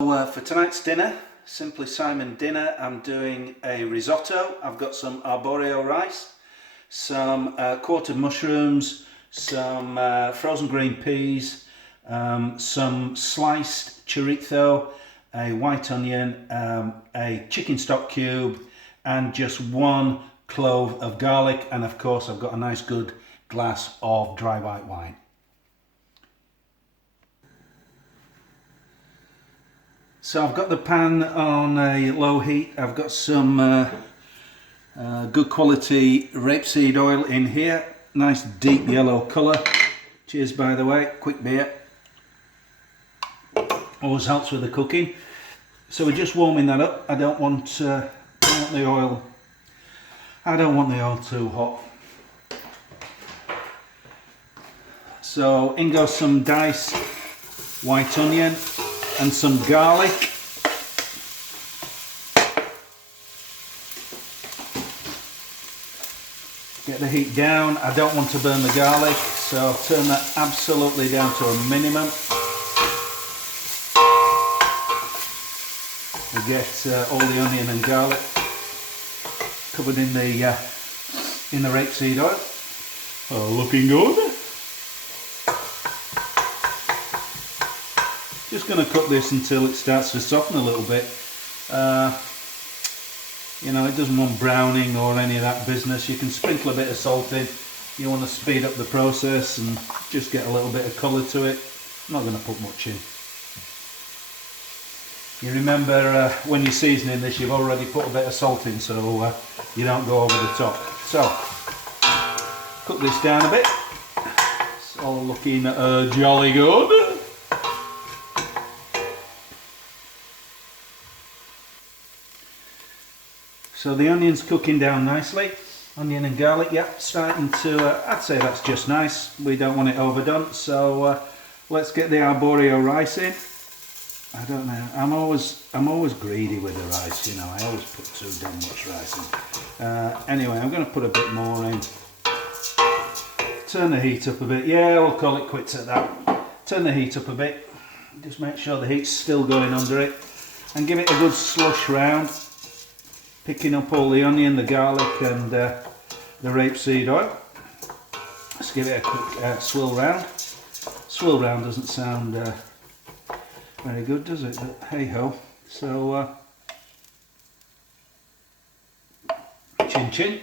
For tonight's dinner, Simply Simon dinner, I'm doing a risotto. I've got some arborio rice, some quartered mushrooms, some frozen green peas, some sliced chorizo, a white onion, a chicken stock cube, and just one clove of garlic. And of course I've got a nice good glass of dry white wine. So I've got the pan on a low heat. I've got some good quality rapeseed oil in here. Nice deep yellow colour. Cheers, by the way. Quick beer. Always helps with the cooking. So we're just warming that up. I don't want the oil. I don't want the oil too hot. So in goes some diced white onion and some garlic. Get the heat down. I don't want to burn the garlic, so I'll turn that absolutely down to a minimum. We get all the onion and garlic covered in the rapeseed oil. Oh, looking good. Just going to cook this until it starts to soften a little bit. You know, it doesn't want browning or any of that business. You can sprinkle a bit of salt in. You want to speed up the process and just get a little bit of colour to it. I'm not going to put much in. You remember when you're seasoning this, you've already put a bit of salt in, so you don't go over the top. So, cook this down a bit. It's all looking jolly good. So the onion's cooking down nicely. Onion and garlic, yep, starting to, I'd say that's just nice. We don't want it overdone, so let's get the arborio rice in. I don't know, I'm always greedy with the rice, you know, I always put too damn much rice in. Anyway, I'm going to put a bit more in. Turn the heat up a bit, yeah, we'll call it quits at that. Turn the heat up a bit, just make sure the heat's still going under it, and give it a good slush round. Picking up all the onion, the garlic and the rapeseed oil. Let's give it a quick swill round. Swill round doesn't sound very good, does it? But hey ho. So chin chin.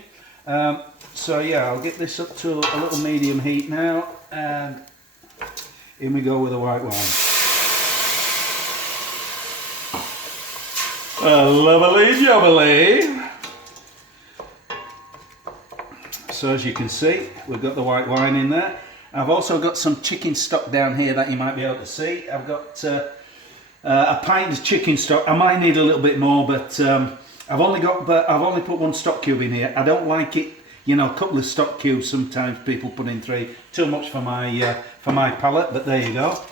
So yeah, I'll get this up to a little medium heat now, and in we go with the white wine. Lovely jubbly. So as you can see, we've got the white wine in there. I've also got some chicken stock down here that you might be able to see. I've got a pint of chicken stock. I might need a little bit more, but I've only put one stock cube in here. I don't like it, you know, a couple of stock cubes. Sometimes people put in 3. Too much for my palate, but there you go.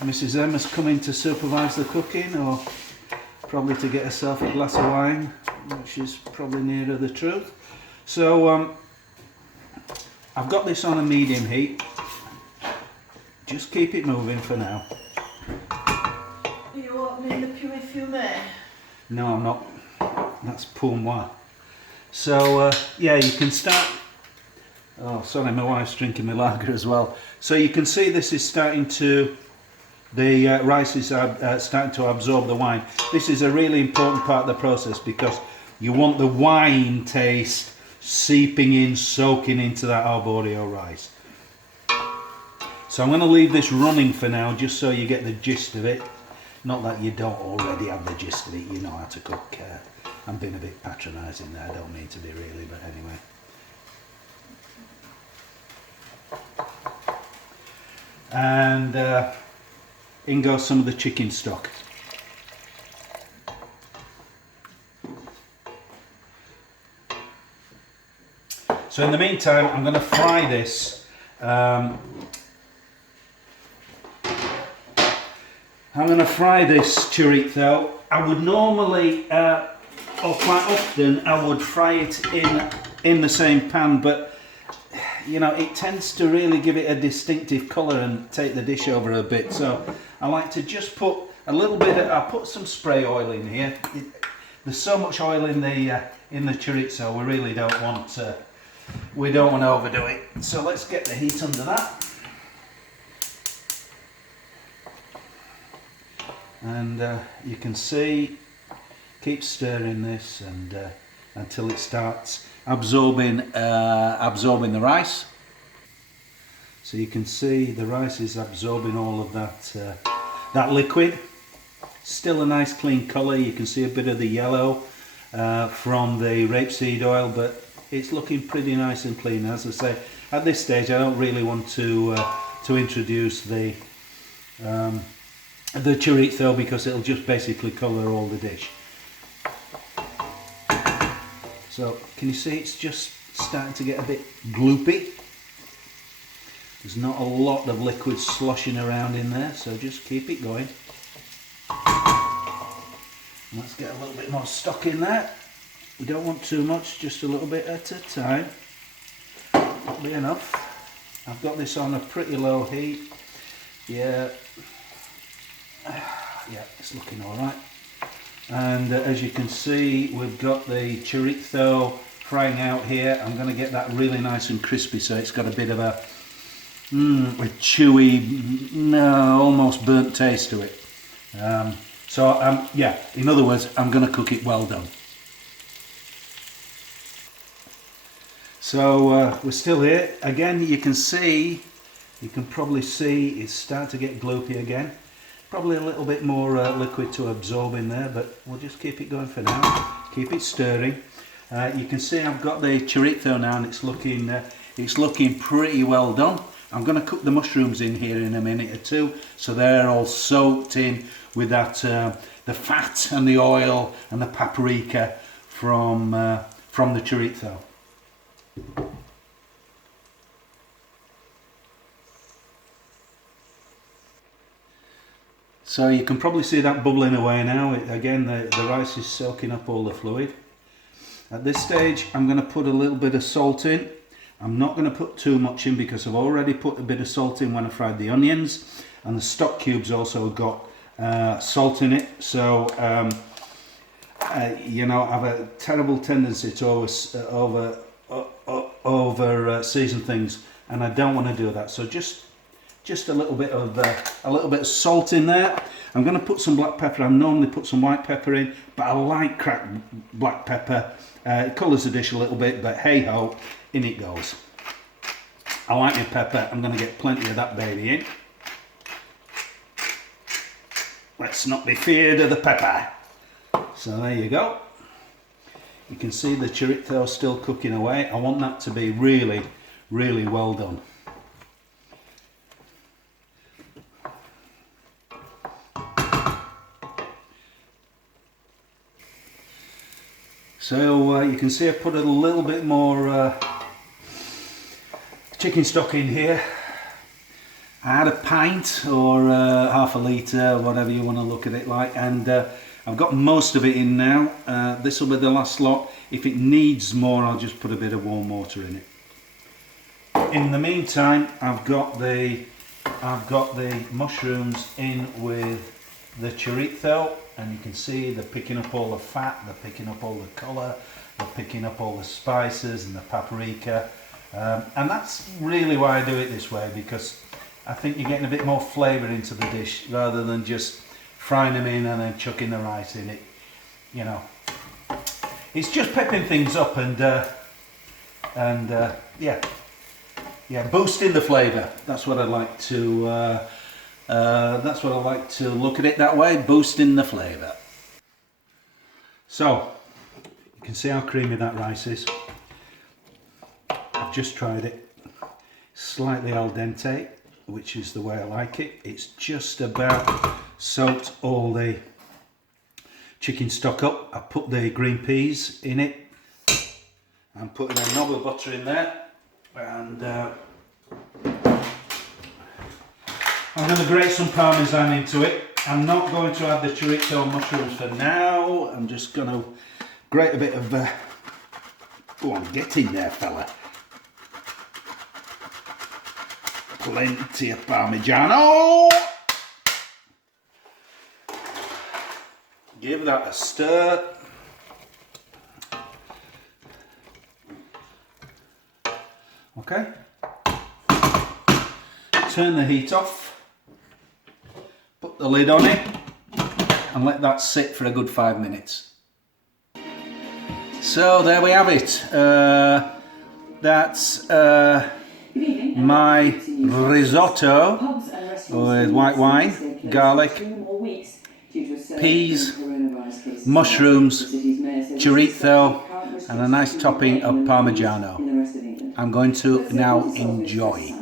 Mrs. M has come in to supervise the cooking, or probably to get herself a glass of wine, which is probably nearer the truth. So I've got this on a medium heat. Just keep it moving for now. Are you opening the puer fumé? No, I'm not. That's pour moi. So yeah, you can start. Oh, sorry, my wife's drinking my lager as well. So you can see this is starting to. The rice is starting to absorb the wine. This is a really important part of the process because you want the wine taste seeping in, soaking into that arborio rice. So I'm going to leave this running for now just so you get the gist of it. Not that you don't already have the gist of it, you know how to cook. I'm being a bit patronising there, I don't mean to be really, but anyway. And in goes some of the chicken stock. So in the meantime, I'm going to fry this. I'm going to fry this chorizo. I would normally, or quite often, I would fry it in the same pan, but you know, it tends to really give it a distinctive colour and take the dish over a bit. So I like to just put a little bit of, I put some spray oil in here. There's so much oil in the chorizo, we really don't want to overdo it. So let's get the heat under that. And you can see, keep stirring this and until it starts absorbing the rice. So you can see the rice is absorbing all of that liquid. Still a nice clean colour. You can see a bit of the yellow from the rapeseed oil, but it's looking pretty nice and clean. As I say, at this stage I don't really want to introduce the chorizo because it'll just basically colour all the dish. So can you see it's just starting to get a bit gloopy? There's not a lot of liquid sloshing around in there, so just keep it going. Let's get a little bit more stock in there. We don't want too much, just a little bit at a time. That'll be enough. I've got this on a pretty low heat. Yeah, it's looking all right. And as you can see, we've got the chorizo frying out here. I'm going to get that really nice and crispy, so it's got a bit of a chewy, almost burnt taste to it. Yeah, in other words, I'm going to cook it well done. So we're still here. Again, you can probably see it's starting to get gloopy again. Probably a little bit more liquid to absorb in there, but we'll just keep it going for now. Keep it stirring. You can see I've got the chorizo now, and it's looking pretty well done. I'm going to cook the mushrooms in here in a minute or two, so they're all soaked in with that the fat and the oil and the paprika from the chorizo. So you can probably see that bubbling away now. Again, the rice is soaking up all the fluid. At this stage, I'm going to put a little bit of salt in. I'm not going to put too much in because I've already put a bit of salt in when I fried the onions, and the stock cubes also got salt in it. So you know, I have a terrible tendency to over season things, and I don't want to do that. So just a little bit of salt in there. I'm going to put some black pepper. I normally put some white pepper in, but I like cracked black pepper. It colours the dish a little bit, but hey ho, in it goes. I like my pepper. I'm going to get plenty of that baby in. Let's not be feared of the pepper. So there you go. You can see the chorizo still cooking away. I want that to be really, really well done. So you can see I put a little bit more chicken stock in here. I had a pint or half a litre, whatever you want to look at it like, and I've got most of it in now. This will be the last lot. If it needs more, I'll just put a bit of warm water in it. In the meantime, I've got the mushrooms in with the chorizo, and you can see they're picking up all the fat, they're picking up all the colour, they're picking up all the spices and the paprika, and that's really why I do it this way, because I think you're getting a bit more flavour into the dish rather than just frying them in and then chucking the rice in it. You know, it's just pepping things up and yeah, boosting the flavour. That's what I like to. That's what I like to look at it that way, boosting the flavour. So you can see how creamy that rice is. I've just tried it. Slightly al dente, which is the way I like it. It's just about soaked all the chicken stock up. I put the green peas in it. I'm putting a knob of butter in there, and I'm going to grate some parmesan into it. I'm not going to add the chorizo and mushrooms for now. I'm just going to grate a bit of go on, get in there, fella. Plenty of Parmigiano. Give that a stir. Okay. Turn the heat off. Put the lid on it and let that sit for a good 5 minutes. So there we have it. That's my risotto with white wine, garlic, peas, mushrooms, chorizo and a nice topping of Parmigiano. I'm going to now enjoy.